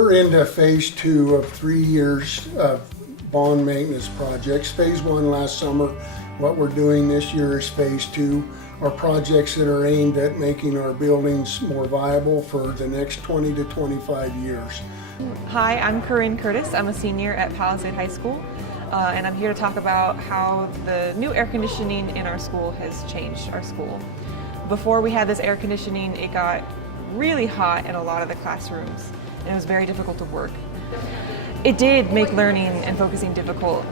We're into phase 2 of 3 years of bond maintenance projects. Phase 1 last summer. What we're doing this year is phase 2, are projects that are aimed at making our buildings more viable for the next 20 to 25 years. Hi, I'm Corinne Curtis. I'm a senior at Palisade High School, and I'm here to talk about how the new air conditioning in our school has changed our school. Before we had this air conditioning, it got really hot in a lot of the classrooms, and it was very difficult to work. It did make learning and focusing difficult.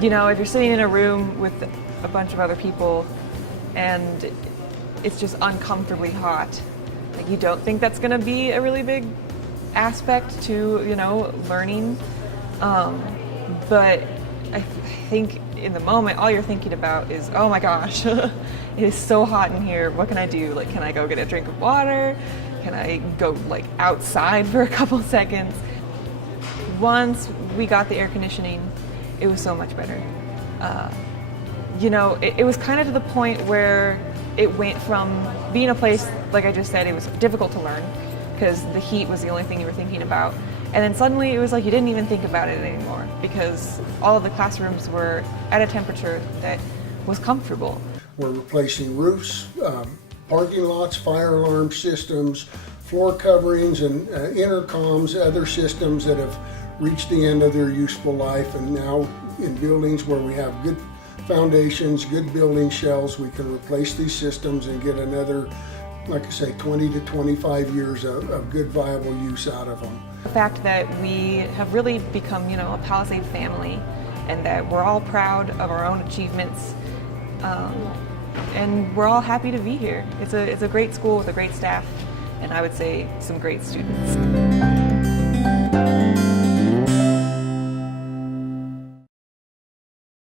You know, if you're sitting in a room with a bunch of other people and it's just uncomfortably hot, like, you don't think that's going to be a really big aspect to, you know, learning. But I think in the moment, all you're thinking about is, oh my gosh, it is so hot in here. What can I do? Like, can I go get a drink of water? Can I go like outside for a couple seconds? Once we got the air conditioning, it was so much better. You know, it was kind of to the point where it went from being a place, like I just said, it was difficult to learn because the heat was the only thing you were thinking about. And then suddenly it was like you didn't even think about it anymore because all of the classrooms were at a temperature that was comfortable. We're replacing roofs, parking lots, fire alarm systems, floor coverings and intercoms, other systems that have reached the end of their useful life, and now in buildings where we have good foundations, good building shells, we can replace these systems and get another, like I say, 20 to 25 years of good viable use out of them. The fact that we have really become, you know, a Palisade family, and that we're all proud of our own achievements, and we're all happy to be here. It's a great school with a great staff, and I would say some great students.